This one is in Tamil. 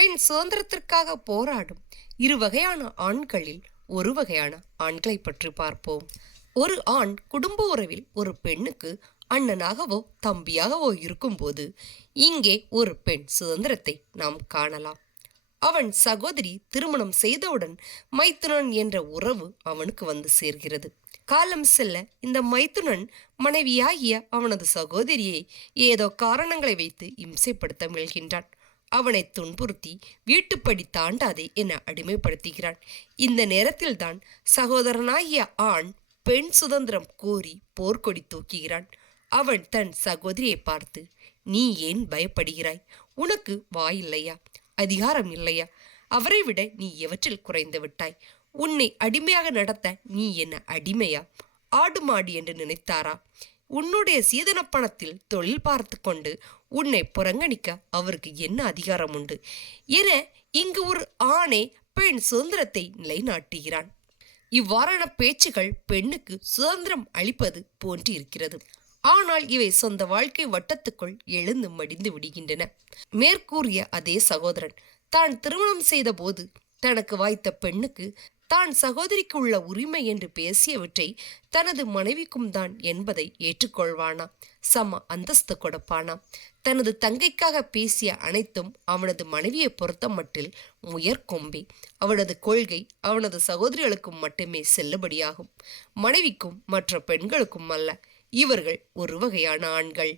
பெண் சுதந்திரத்திற்காக போராடும் இரு வகையான ஆண்களில் ஒரு வகையான ஆண்களை பற்றி பார்ப்போம். ஒரு ஆண் குடும்ப உறவில் ஒரு பெண்ணுக்கு அண்ணனாகவோ தம்பியாகவோ இருக்கும்போது இங்கே ஒரு பெண் சுதந்திரத்தை நாம் காணலாம். அவன் சகோதரி திருமணம் செய்தவுடன் மைத்துனன் என்ற உறவு அவனுக்கு வந்து சேர்கிறது. காலம் செல்ல இந்த மைத்துனன் மனைவியாகிய அவனது சகோதரியை ஏதோ காரணங்களை வைத்து இம்சைப்படுத்த முயல்கின்றான். அவனை துன்புறுத்தி வீட்டுப்படி தாண்டாதே என அடிமைப்படுத்துகிறான். இந்த நேரத்தில்தான் சகோதரனாகிய ஆண் பெண் சுதந்திரம் கோரி போர்க்கொடி தூக்குகிறான். அவன் தன் சகோதரியை பார்த்து நீ ஏன் பயப்படுகிறாய்? உனக்கு வாயில்லையா? அதிகாரம் இல்லையா? அவரை விட நீ எவற்றில் குறைந்து விட்டாய்? உன்னை அடிமையாக நடத்த நீ என்ன அடிமையா? ஆடு மாடு என்று நினைத்தாரா? உன்னுடைய சீதன பணத்தில் தொழில் பார்த்து கொண்டு உன்னை புறங்கணிக்க அவருக்கு என்ன அதிகாரம் உண்டு? என இங்கு ஒரு ஆணை பெண் சுதந்திரத்தை நிலைநாட்டுகிறான். இவ்வாறான பேச்சுகள் பெண்ணுக்கு சுதந்திரம் அளிப்பது போன்று இருக்கிறது ஆனால் இவை சொந்த வாழ்க்கை வட்டத்துக்குள் எழுந்து மடிந்து விடுகின்றன. மேற்கூறிய அதே சகோதரன் தான் திருமணம் செய்த போது தனக்கு வாய்த்த பெண்ணுக்கு தான் சகோதரிக்கு உள்ள உரிமை என்று பேசியவற்றை தனது மனைவிக்கும் தான் என்பதை ஏற்றுக்கொள்வானா? சம அந்தஸ்து கொடுப்பானா? தனது தங்கைக்காக பேசிய அனைத்தும் அவனது மனைவியை பொறுத்த மட்டில் முயற்கொம்பி அவனது கொள்கை அவனது சகோதரிகளுக்கும் மட்டுமே செல்லுபடியாகும். மனைவிக்கும் மற்ற பெண்களுக்கும் அல்ல இவர்கள் ஒரு வகையான ஆண்கள்.